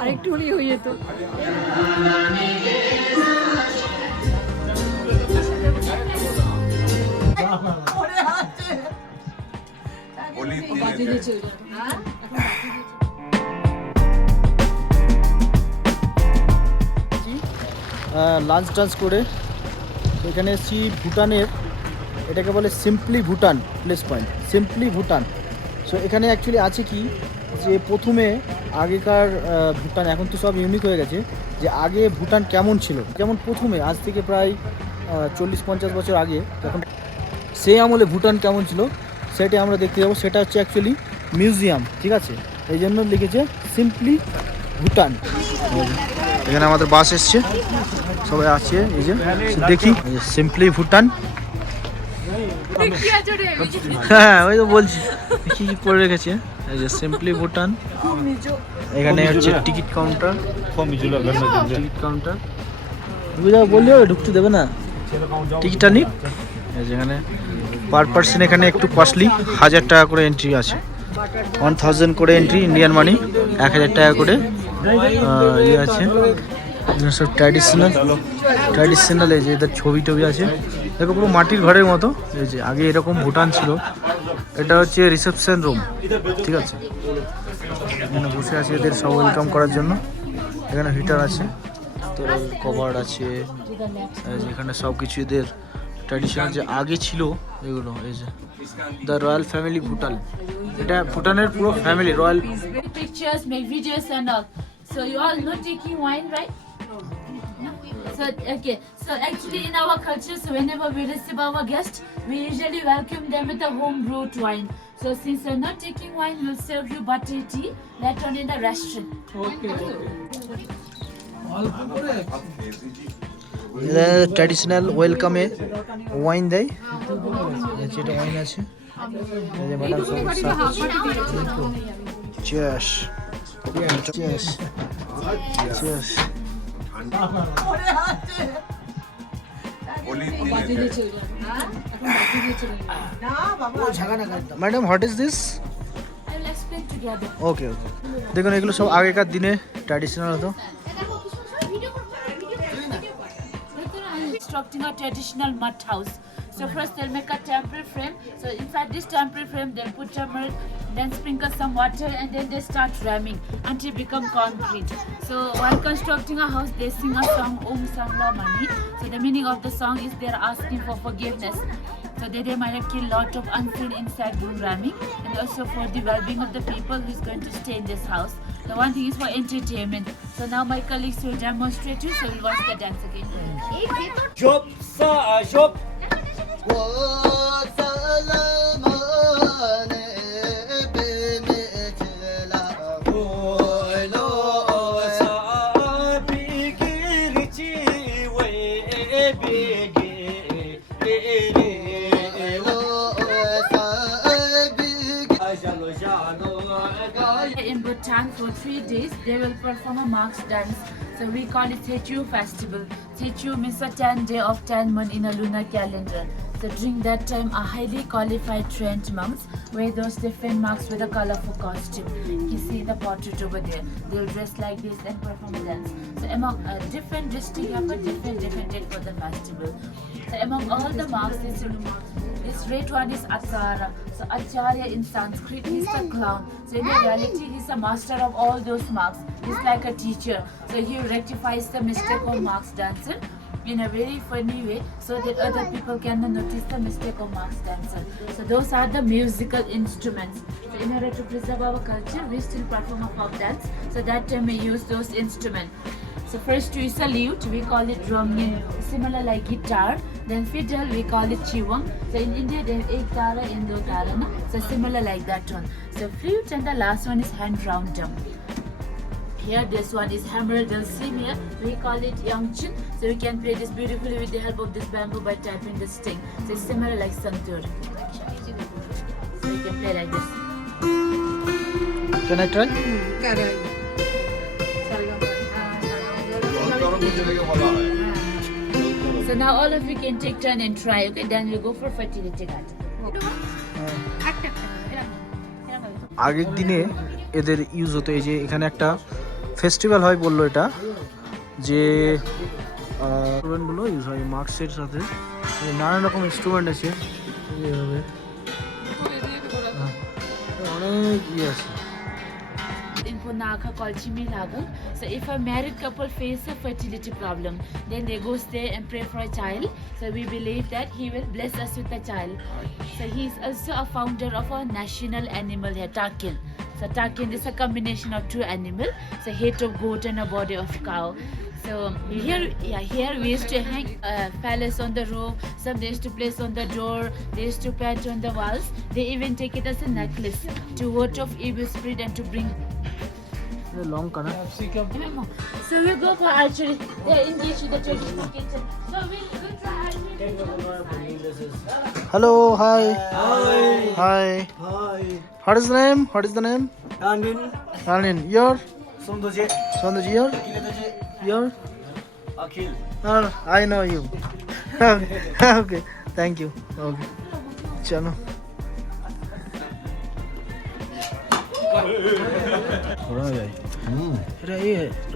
আরেকটু হলেই হয়ে যেত। লাঞ্চ টাঞ্চ করে এখানে এসেছি ভুটানের, এটাকে বলে simply Bhutan place point, simply Bhutan. So এখানে অ্যাকচুয়ালি আছে কি, যে প্রথমে আগেকার ভুটান, এখন তো সব ইউনিক হয়ে গেছে, যে আগে ভুটান কেমন ছিল, যেমন প্রথমে আজ থেকে প্রায় 40-50 বছর আগে, তখন সেই আমলে ভুটান কেমন ছিল সেটা আমরা দেখতে যাবো। সেটা হচ্ছে অ্যাকচুয়ালি মিউজিয়াম, ঠিক আছে, এই জন্য লিখেছে সিম্পলি ভুটান। এখানে আমাদের বাস এসছে, সবাই আছে, এই যে দেখি সিম্পলি ভুটান। হ্যাঁ ওই তো বলছি কি কি করে রেখেছে, এই যে সিম্পলি ভুটান। এখানে হচ্ছে টিকিট কাউন্টার, টিকিট কাউন্টার বললেও ঢুকতে দেবে না, টিকিটটা নি। যেখানে পার পার্সন এখানে একটু কস্টলি, 1000 টাকা করে এন্ট্রি আছে, 1000 করে এন্ট্রি ইন্ডিয়ান মানি, 1000 টাকা করে ইয়ে আছে। সব ট্র্যাডিশনাল এই যে এদের ছবি টবি আছে, দেখো পুরো মাটির ঘরের মতো। এই যে আগে এরকম ভুটান ছিল। এটা হচ্ছে রিসেপশন রুম, ঠিক আছে, এখানে বসে আছে এদের সব ওয়েলকাম করার জন্য। এখানে হিটার আছে, তো কভার আছে, এখানে সব কিছু এদের ট্র্যাডিশনাল যে আগে ছিল এগুলো। এই যে দ্য রয়্যাল ফ্যামিলি ভুটান, এটা ভুটানের পুরো family royal. Pictures, make videos and all. So you all not taking wine, right? No? So okay. So actually in our culture, so whenever we receive our guests, we usually welcome them with a home brewed wine. So since you're not taking wine, we'll serve you butter tea later on in the restaurant. Traditional ওয়েলকামে wine দেয়, যেটা wine আছে। Madam cheers, cheers, cheers. Madam what is this? I'll explain together. Okay okay, দেখুন এগুলো সব আগেকার দিনে traditional হতো। Constructing a traditional mud house. So first they'll make a temporary frame. So inside this temporary frame they'll put turmeric, then sprinkle some water, and then they start ramming until it become concrete. So while constructing a house they sing a song Om Samla Mani. So the meaning of the song is they're asking for forgiveness. So they might have killed lot of unseen insect through ramming, and also for the well-being of the people who's going to stay in this house. The one thing is for entertainment. So now my colleagues will demonstrate you, so we'll watch the dance again. Job sa job. In Bhutan for 3 days they will perform a marks dance. So we call it Techu festival. Techu means a 10 day of 10 month in a lunar calendar. So during that time a highly qualified trained monks wear those different marks with a colorful costume. You see the portrait over there. They'll dress like this and perform a dance. So among different districts have a different date for the festival. So among all the marks, this red one is Acharya. So Acharya in Sanskrit is the clown. So in reality, he's a master of all those marks. He's like a teacher. So he rectifies the mistake of marks dancer in a very funny way, so that other people can notice the mistake of marks dancer. So those are the musical instruments. So in order to preserve our culture, we still perform a folk dance. So that time we use those instruments. So first is a lute, we call it drumlin, similar like guitar. Then fiddle, we call it chiwang. So in India they have 8 tara and 2 tara, no? So similar like that one. So flute, and the last one is hand round drum. Here this one is hammer. They'll see here, we call it yangchin. So we can play this beautifully with the help of this bamboo by tapping the string. So it's similar like santur. So you can play like this. Can I try? So now all of you can take turn and try, okay? Then we'll go for fertility card. আগের দিনে এদের use হতো। এই যে এখানে একটা festival হয় বললো এটা, যে ইনস্ট্রুমেন্টগুলো ইউজ হয় মাস্কের সাথে, নানান রকম ইনস্ট্রুমেন্ট আছে এইভাবে, অনেক ইয়ে আছে। In Punakha called Chimilagal. So if a married couple face a fertility problem, then they go stay and pray for a child. So we believe that he will bless us with a child. So he is also a founder of a national animal here, Takin. So Takin is a combination of two animals, so head of goat and a body of cow. So here we used to hang phallus on the roof. Some they used to place on the door. They used to paint on the walls. They even take it as a necklace to ward off evil spirit and to bring. Long কানা। So we go for archery. They're engaged with the traditional kitchen. So we'll try archery. Hello, hi. Hi. Hi. Hi. What is the name? What is the name? Anin. Alin. Your? Sondoje. Sondaji, your? Akiledoje. Your? Akhil. I know you. Okay, thank you. Okay. चलो। ঘোরা যায়। এটা এই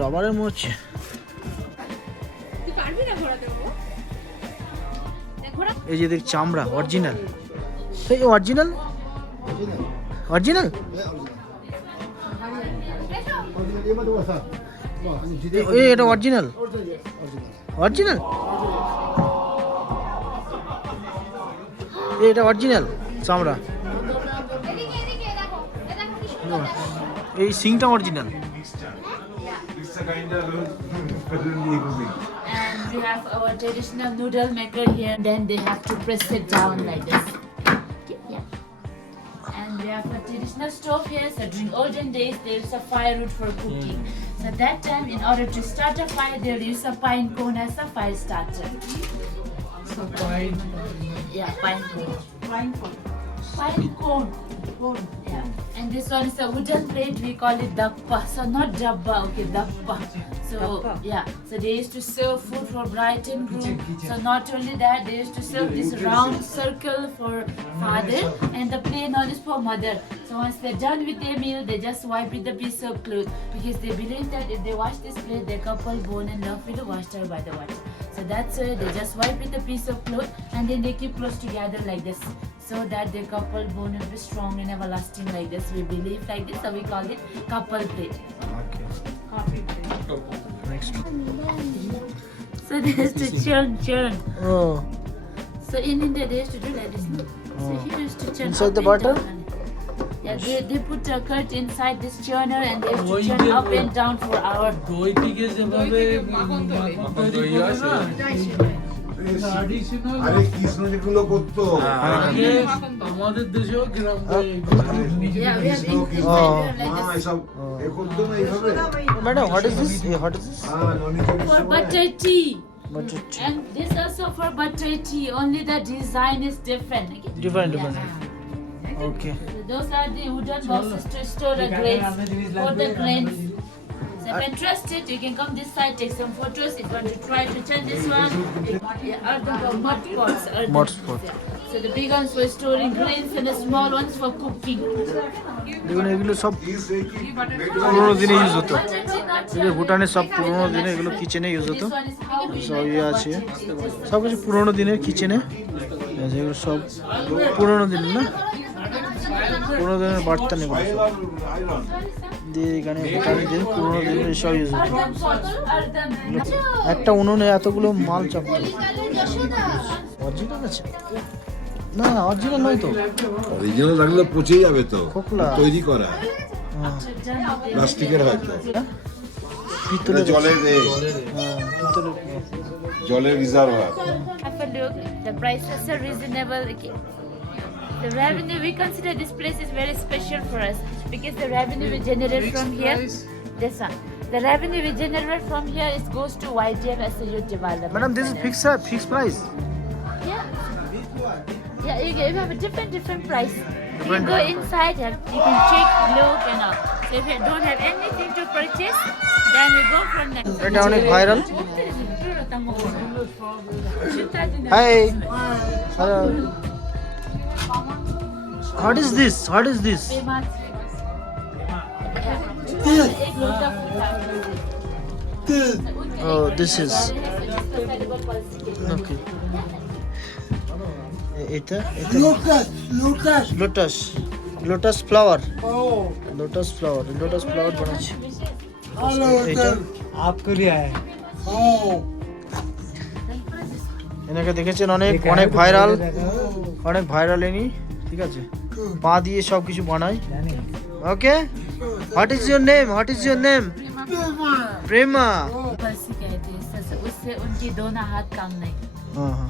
রাবারের মনে হচ্ছে। এই যে দেখ চামড়া অরিজিনাল, এই অরিজিনাল অরিজিনাল এই এটা অরিজিনাল অরিজিনাল এটা অরিজিনাল চামড়া, এই সিংটা original. And we have our traditional noodle maker here. Then they have to press it down like this. Okay, yeah. And we have a traditional stove here. So during olden days, they used a firewood for cooking. So that time, in order to start a fire, they'll use a pine cone as a fire starter. So pine. Yeah, pine cone. Pine cone. Pine cone. Yeah. And this one is a wooden plate. We call it dakpa. So not dabba. Okay, dakpa. So yeah. So they used to serve food for bride and groom. So not only that, they used to serve this round circle for father, and the plain one is for mother. So once they're done with their meal, they just wipe with a piece of cloth, because they believe that if they wash this plate, their couple born and love will wash her by the water. So that's why they just wipe with a piece of cloth, and then they keep close together like this, so that their couple bond will be strong and everlasting like this. We believe like this, so we call it couple plate. Coffee plate. Next. So they used to churn. Oh, So in India they used to do like this. No? So here used to churn Inside up the and butter? down. Yeah, they put a curd inside this churner, and they used to churn up and down for hours. দই থেকে যেভাবে মাখন তৈরি করে না traditional আরে কৃষ্ণ যেগুলো করতো আগে আমাদের দেশেও গ্রাম Yeah, we have inside Oh. we have like মা this. এসব এ করতো না এইভাবে madam, what is this? What is this? হ্যাঁ ননিকের For সময় butter tea. Butter tea. And this also for butter tea, only the design is different. Okay? Different. Yeah. Okay. So those are the wooden boxes to store the grains, for the grains. So if you're interested, you can come this side, take some photos. If you want to try to turn this one, yeah, or the mud pots. Mud pot. So the big ones for storing grains, and the small ones for cooking. দেখুন এগুলো সব ইস এই কি পুরোনো দিনে use হতো। Butter tea, not এই যে ভুটানের সব পুরোনো দিনে এগুলো কিচেনে ইউজ হতো। this one is how we সব ইয়ে আছে, সব কিছু পুরোনো দিনের কিচেনে, এগুলো সব পুরোনো দিনের না, পুরোনো দিনের বার্তা নেই আয়রন দিয়ে এখানে ভুটানের দিন পুরোনো দিনের সব ইউজ হতো। Ardham. একটা উনুনে এতগুলো মাল চাপতো। অরিজিনাল আছে না? অরিজিনাল নয় তো, অরিজিনাল রাখলে পচে যাবে তো খোকলা। তৈরি করা প্লাস্টিকের হয়তো পিতলের জলের পিতলের জলের reservoir Have a look. The prices are reasonable. Okay. The revenue, we consider this place is very special for us, because the revenue we generate from here, this one, the revenue we generate from here is goes to YDF as a youth development. Madam this is fixed price? Yeah. Yeah, you have a different price. You can go inside, you can check, look, and all. So if you don't have anything to purchase, then we go from next. এটা অনেক viral. Hi, hello, what is this? एक लोटा Oh, this is okay. এটা lotus flower বানাচ্ছি। এটা आपको लिया है এনাকে দেখেছেন অনেক ভাইরাল এনি, ঠিক আছে, পা দিয়ে সব কিছু বানায়। Okay, what is your name? Prema. पलसी कहते हैं उससे उनके दोनों हाथ काम नहीं। हाँ,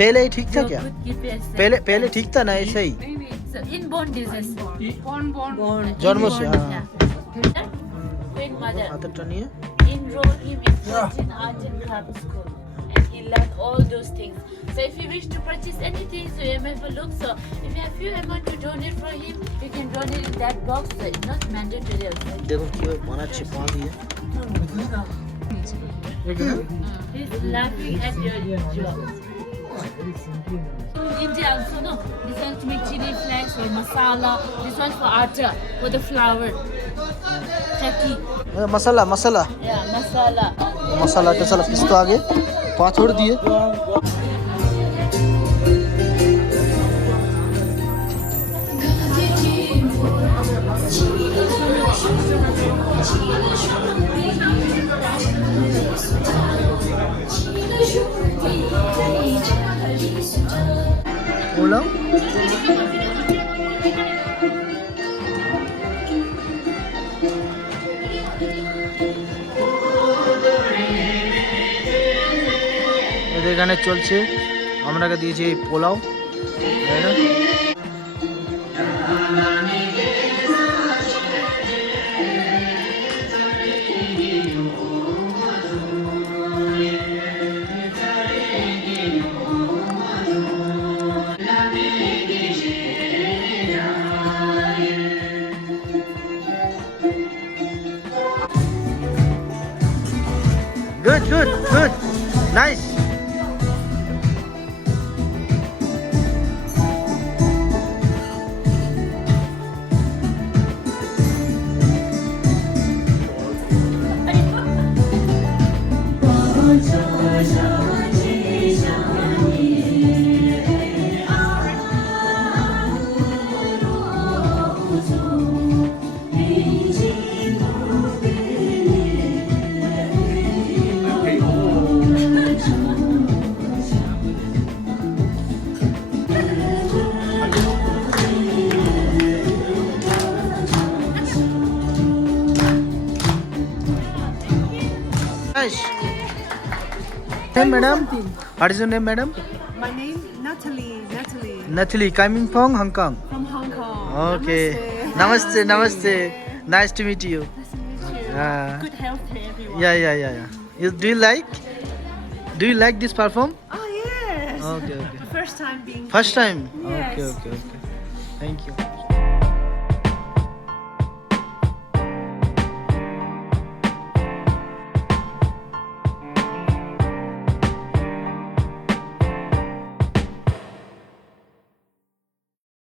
पहले ही ठीक था जो क्या? खुद की पेट से- पहले ठीक था ना, ऐसा ही So, inborn disease. जन्म से। Inborn, हाँ, yeah. Queen mother হাতেরটা নিয়ে enroll him in Virgin Art and Craft School, and he learned all those things. So if you wish to purchase anything, so you have a look. So if you have few amount to donate for him, you can donate in that box. So it's not mandatory. Also. দেখুন কিভাবে বানাচ্ছে পা দিয়ে। He's laughing at your job. India also, no. This one's to make chili flakes or masala. This one's for atta, for the flour. Chakki. Masala Yeah, masala. मसाला साला पिसतो आगे पा छोड़ दिए। बोला এদের এখানে চলছে, আমরাকে দিয়েছি এই পোলাও, তাই না? Good. Nice. Nice. Hey, madam. What is your name, madam? My name Natalie. Natalie, coming from Hong Kong. From Hong Kong. Okay. Namaste. Nice to meet you. Good health to everyone. Yeah. Do you like this perform? Oh yes. Okay. First time being. First time. Yes. Okay. Thank you.